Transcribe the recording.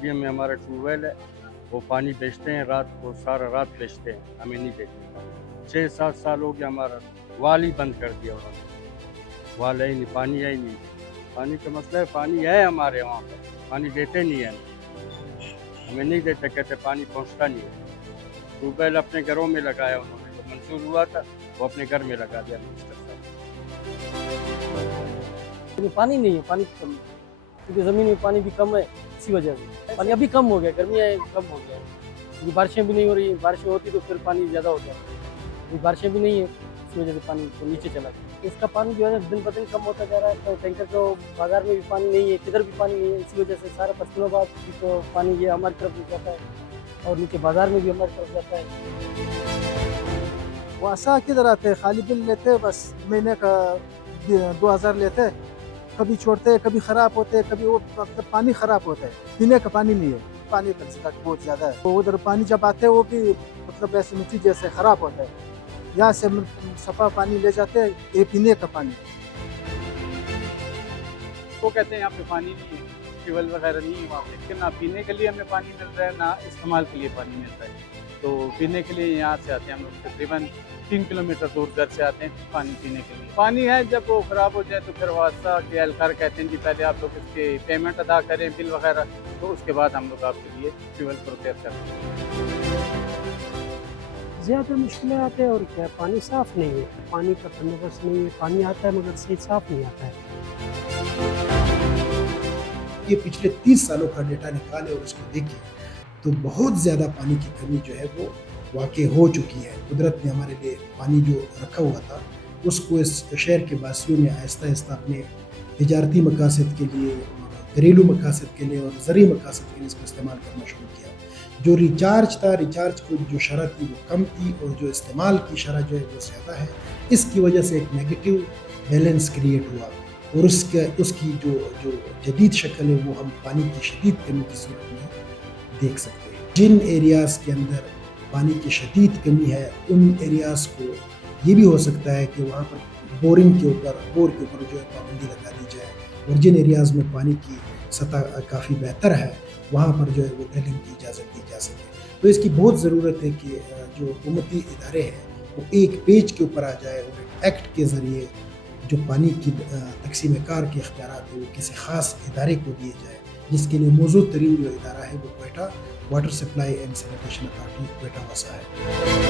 Stadium में हमारा tubewell है, वो पानी बेचते हैं रात को, सारा रात बेचते हैं, हमें नहीं देते। 6-7 साल हो गया हमारा वाल ही बंद कर दिया उन्होंने। वाल है ही नहीं, पानी है ही नहीं। पानी का मसला है, पानी है हमारे वहाँ पर, पानी देते नहीं है, हमें नहीं देते, कहते पानी पहुँचता नहीं है। ट्यूबवेल अपने घरों में लगाया उन्होंने, जो मंजूर हुआ था वो अपने घर में लगा दिया मिनिस्टर साहब। पानी नहीं है, पानी की कमी है, क्योंकि ज़मीन में पानी भी कम है, इसी वजह से पानी अभी कम हो गया, गर्मियाँ कम हो गया है, क्योंकि बारिशें भी नहीं हो रही। बारिशें होती तो फिर पानी ज़्यादा हो जाता, अभी बारिशें भी नहीं है, इस वजह से पानी तो नीचे चला गया। इसका पानी जो है दिन ब दिन कम होता जा रहा है, तो टैंकर तो बाजार में भी पानी नहीं है, किधर भी पानी नहीं है, इसी वजह से सारा फसलोबाद भी तो पानी ये हमारी तरफ भी जाता है और नीचे बाजार में भी हमारी तरफ जाता है। वो ऐसा किधर आते, खाली बिल लेते, बस महीने का 2000 लेते, कभी छोड़ते, कभी ख़राब होते, कभी वो मतलब पानी ख़राब होता है, पीने का पानी नहीं है, पानी का स्टॉक बहुत ज़्यादा है। तो उधर पानी जब आते हैं वो भी मतलब ऐसे मिट्टी जैसे ख़राब होता है, यहाँ से सफ़ा पानी ले जाते हैं, ये पीने का पानी। वो कहते हैं यहाँ पे पानी नहीं है, ट्यूबवेल वगैरह नहीं है वहाँ पे, लेकिन ना पीने के लिए हमें पानी मिल रहा है, ना इस्तेमाल के लिए पानी मिल रहा है। तो पीने के लिए यहाँ से आते हैं हम लोग, तकरीबन 3 किलोमीटर दूर घर से आते हैं पानी पीने के लिए। पानी है, जब वो ख़राब हो जाए तो फिर वास्ता के एहलकार कहते हैं कि पहले आप लोग इसके पेमेंट अदा करें, बिल वगैरह, तो उसके बाद हम लोग आपके लिए ट्यूबवेल प्रोपेयर करते हैं। ज़्यादा मुश्किलें आते हैं और क्या, पानी साफ़ नहीं है, पानी का बंदोबस्त नहीं है, पानी आता है मगर सही साफ़ नहीं आता है। ये पिछले 30 सालों का डेटा निकाले और उसको देखें तो बहुत ज़्यादा पानी की कमी जो है वो वाक़ई हो चुकी है। कुदरत ने हमारे लिए पानी जो रखा हुआ था उसको इस शहर के वासियों ने आहिस्ता आहिस्ता अपने तिजारती मकासद के लिए और घरेलू मकासद के लिए और ज़रूरी मकासद के लिए इसको इस्तेमाल करना शुरू किया। जो रिचार्ज था, रिचार्ज को जो शरह थी वो कम थी और जो इस्तेमाल की शरह जो है वो ज़्यादा है। इसकी वजह से एक नेगेटिव बैलेंस क्रिएट हुआ और उसकी जो जदीद शक्ल है वो हम पानी की शदीद कमी की सूरत में देख सकते हैं। जिन एरियाज़ के अंदर पानी की शदीद कमी है उन एरियाज़ को ये भी हो सकता है कि वहाँ पर बोर के ऊपर जो है पाबंदी लगा दी जाए, और जिन एरियाज़ में पानी की सतह काफ़ी बेहतर है वहाँ पर जो है वो ड्रिलिंग की इजाज़त दी जा सके। तो इसकी बहुत ज़रूरत है कि जो हुकूमती इदारे हैं वो एक पेज के ऊपर आ जाए और एक एक्ट के ज़रिए जो पानी की तकसीम कार के इख्तियारात है वो किसी ख़ास इदारे को दिए जाए, जिसके लिए मौजूद तरीन जो इदारा है वो Quetta water supply and sanitation authority Quetta वसा है।